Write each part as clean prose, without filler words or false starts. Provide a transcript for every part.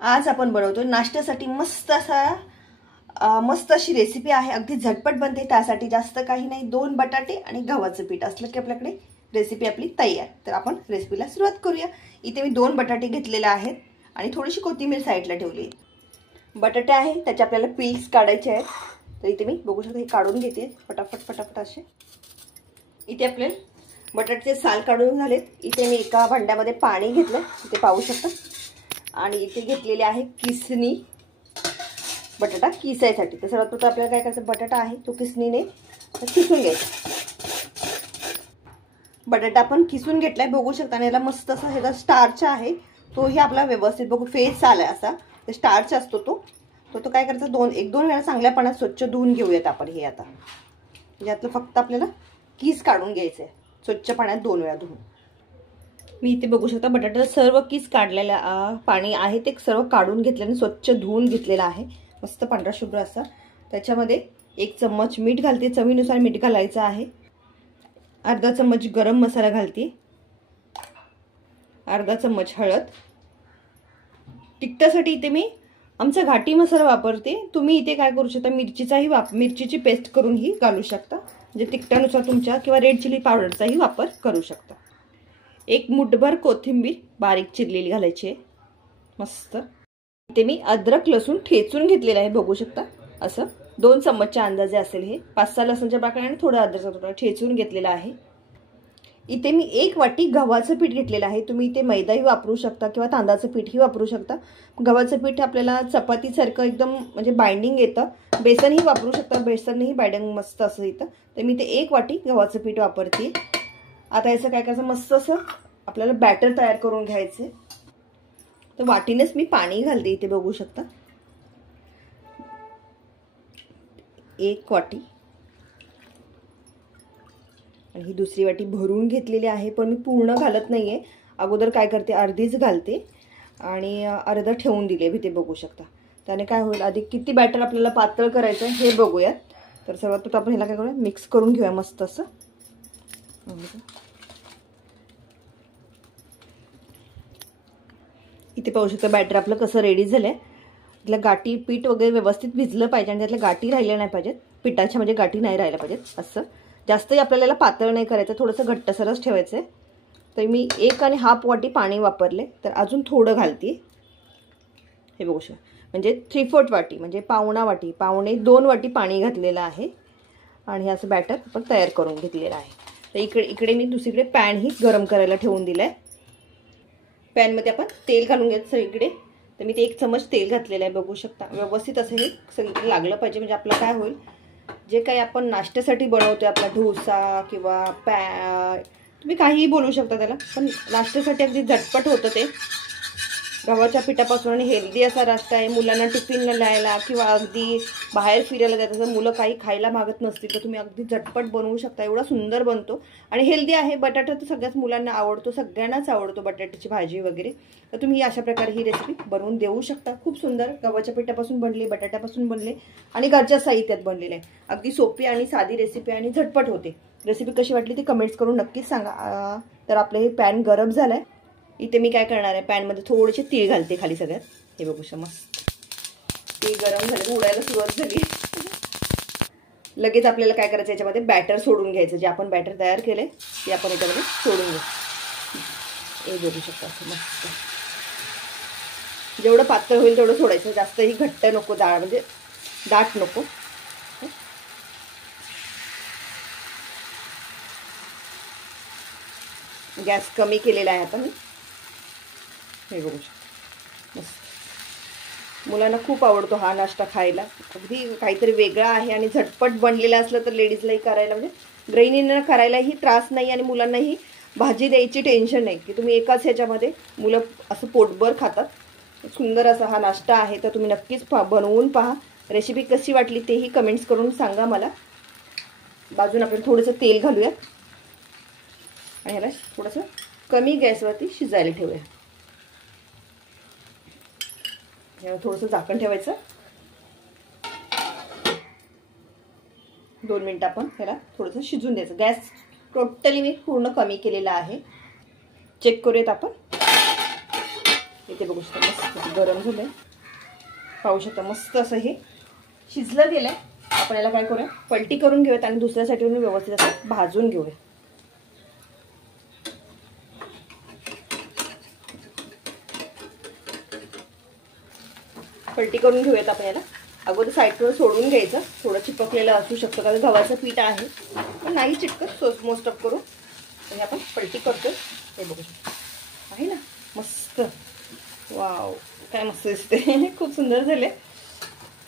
आज आपण बनवतो नाश्त्यासाठी मस्त अशी रेसिपी आहे। अगदी झटपट बनते। त्यासाठी जास्त काही नाही, 2 बटाटे आणि गव्हाचं पीठ असलं की आपल्याकडे रेसिपी आपली तयार। तर आपण रेसिपीला सुरुवात करूया। इथे मी 2 बटाटे घेतलेले आहेत आणि थोडीशी कोथिंबीर साईडला ठेवली आहे। बटाटे आहे त्याचे आपल्याला पील्स काढायचे आहेत। तर इथे मी बघू शकता हे काढून घेते फटाफट असे। इथे आपल्याला बटाट्याचे साल काढून झालेत। इथे मी एका भांड्यामध्ये पाणी घेतलं, इथे पाहू शकता। आणि इथे घेतलेले आहे किसणी, बटाटा किसायसाठी। तर सर्वात प्रथम आपल्याला काय करायचं, बटाटा आहे तो किसणीने किसून घ्यायचा। बटाटा आपण किसून घेतलाय बघू शकता। आणि याला मस्त असा ह्याचा स्टार्च आहे तोही आपला व्यवस्थित बघू फेस आलाय असा। ते स्टार्च असतो तो काय करायचा, एक दोन वेळा चांगल्या पाण्यात स्वच्छ धुवून घेऊयात आपण। हे आता यातलं फक्त आपल्याला किस काढून घ्यायचंय स्वच्छ पाण्यात 2 वेळा धुवून। मी इथे बघू शकता बटाट्याला सर्व किस काढलेला पाणी आहे ते सर्व काढून घेतल्याने स्वच्छ धुवून घेतलेला आहे, मस्त पांढरा शुभ्र असा। त्याच्यामध्ये 1 चम्मच मीठ घालते, चवीनुसार मीठ घालायचं आहे। अर्धा चम्मच गरम मसाला घालते, अर्धा चम्मच हळद। तिखटासाठी इथे मी आमचा घाटी मसाला वापरते। तुम्ही इथे काय करू शकता, मिरचीची पेस्ट करून ही घालू शकता, म्हणजे तिखटानुसार तुमच्या, किंवा रेड चिली पावडरचाही वापर करू शकता। 1 मुठभर कोथिंबीर बारीक चिरलेली घालायची आहे मस्त। इथे मी अद्रक लसूण ठेचून घेतलेलं आहे बघू शकता असं। 2 चम्मचच्या अंदाजे असेल हे। 5-6 लसूणच्या पाकळ्या आणि थोडं अद्रकचा तुकडा ठेचून घेतलेला आहे। इथे मी 1 वाटी गव्हाचं पीठ घेतलेलं आहे। तुम्ही इथे मैदाही वापरू शकता किंवा तांदळाचं पीठही वापरू शकता। गव्हाचं पीठ आपल्याला चपातीसारखं एकदम म्हणजे बाइंडिंग येतं। बेसनही वापरू शकता, बेसनही बाइंडिंग मस्त असं येतं। तर मी ते 1 वाटी गव्हाचं पीठ वापरते। आता याचं काय करायचं, मस्त असं आपल्याला बॅटर तयार करून घ्यायचं। तर वाटीनेच मी पाणी घालते इथे बघू शकता, 1 वाटी। आणि ही दुसरी वाटी भरून घेतलेली आहे, पण मी पूर्ण घालत नाहीये। अगोदर काय करते, अर्धीच घालते आणि अर्ध ठेवून दिले इथे बघू शकता। त्याने काय होईल, आधी किती बॅटर आपल्याला पातळ करायचं हे बघूयात। तर सर्वात प्रथम आपण ह्याला काय करूया, मिक्स करून घेऊया मस्त असं। इथे पाहू शकता बॅटर आपलं कसं रेडी झालंय। त्याला गाठी, पीठ वगैरे व्यवस्थित भिजलं पाहिजे आणि त्यातल्या गाठी राहिल्या नाही पाहिजेत, पिठाच्या म्हणजे गाठी नाही राहिल्या पाहिजेत असं। जास्तही आपल्याला पातळ नाही करायचं, थोडंसं घट्टसरच ठेवायचंय। तर मी 1.5 वाटी पाणी वापरले, तर अजून थोडं घालते हे बघू शकता। म्हणजे 3/4 वाटी म्हणजे पावणे 2 वाटी पाणी घातलेलं आहे। आणि हे असं बॅटर आपण तयार करून घेतलेलं आहे। तर इकडे मी दुसरीकडे पॅन ही गरम करायला ठेवून दिलाय। पॅन मध्ये आपण तेल घालून घ्यायचं सगळीकडे। तर मी ते 1 चम्मच तेल घातलेलं आहे बघू शकता। व्यवस्थित असं हे सगळीकडे लागलं पाहिजे, म्हणजे आपलं काय होईल, जे काही आपण नाश्त्यासाठी बनवतोय आपला डोसा किंवा तुम्ही काहीही बोलू शकता त्याला, पण नाश्त्यासाठी अगदी झटपट होतं ते। गव्हाच्या पिठापासून आणि हेल्दी असा नाश्ता आहे। मुलांना टिफिनला न्यायला किंवा अगदी बाहेर फिरायला जायचं, मुलं काही खायला मागत नसतील तर तुम्ही अगदी झटपट बनवू शकता। एवढा सुंदर बनतो आणि हेल्दी आहे। बटाटा तर सगळ्याच मुलांना आवडतो, सगळ्यांनाच आवडतो बटाट्याची भाजी वगैरे। तर तुम्ही अशा प्रकारे ही रेसिपी बनवून देऊ शकता। खूप सुंदर गव्हाच्या पिठापासून बनले, बटाट्यापासून बनले आणि घरच्या साहित्यात बनलेले आहे। अगदी सोपी आणि साधी रेसिपी आणि झटपट होते। रेसिपी कशी वाटली ती कमेंट्स करून नक्कीच सांगा। तर आपलं हे पॅन गरम झालंय। इथे मी काय करणार आहे, पॅन मध्ये थोडेसे तीळ घालते खाली सगळ्यात। हे बघू शकता मस्त तीळ गरम झाले, उडायला सुरुवात झाली। लगेच आपल्याला काय करायचं, याच्यामध्ये बॅटर सोडून घ्यायचं। जे आपण बॅटर तयार केले ते आपण याच्यामध्ये सोडून घ्यायचं। हे बघू शकता मस्त, जेवढं पातळ होईल तेवढं सोडायचं, जास्तही घट्ट नको, म्हणजे दाट नको। गॅस कमी केलेला आहे आपण। हे बघू शकता मस्त, मुलांना खूप आवडतो हा नाश्ता खायला। अगदी काहीतरी वेगळा आहे आणि झटपट बनलेला असलं तर लेडीजलाही करायला, म्हणजे गृहिणींना करायलाही त्रास नाही आणि मुलांनाही भाजी द्यायची टेन्शन नाही, की तुम्ही एकाच ह्याच्यामध्ये मुलं असं पोटभर खातात। सुंदर असा हा नाश्ता आहे, तर तुम्ही नक्कीच बनवून पहा। रेसिपी कशी वाटली तेही कमेंट्स करून सांगा मला। बाजून आपण थोडंसं तेल घालूया आणि ह्याला थोडंसं कमी गॅसवरती शिजायला ठेवूया। यावर थोडंसं झाकण ठेवायचं। 2 मिनिटं आपण ह्याला थोडंसं शिजून द्यायचं। गॅस टोटली मी पूर्ण कमी केलेला आहे। चेक करूयात आपण। हे इथे बघू शकता मस्त गरम झालंय, पाहू शकता मस्त असं हे शिजलं गेलंय. आपण याला काय करूया, पलटी करून घेऊयात आणि दुसऱ्या साईडवरून व्यवस्थित असं भाजून घेऊया. पलटी करून घेऊयात आपण याला. अगोदर साईडवर सोडून घ्यायचं, थोडं चिपकलेलं असू शकतं कारण गव्हाचं पीठ आहे, पण नाही चिटकत मोस्ट ऑफ करून. हे आपण पलटी करतोय, हे बघू शकतो आहे ना मस्त. वाव काय मस्त दिसते खूप सुंदर झाले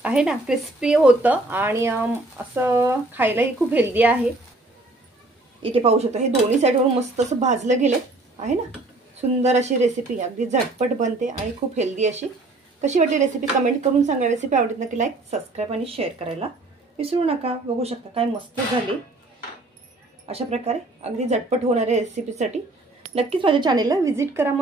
आहे ना, क्रिस्पी होतं आणि असं खायलाही खूप हेल्दी आहे. इथे पाहू शकता हे दोन्ही साईडवरून मस्त असं भाजलं गेले आहे ना. सुंदर अशी रेसिपी, अगदी झटपट बनते आणि खूप हेल्दी अशी. कशी वाटली रेसिपी कमेंट करून सांगा. रेसिपी आवडत नक्की लाईक सबस्क्राईब आणि शेअर करायला विसरू नका. बघू शकता काय मस्त झाली. अशा प्रकारे अगदी झटपट होणाऱ्या रेसिपीसाठी नक्कीच माझ्या चॅनेलला व्हिजिट करा. मस्त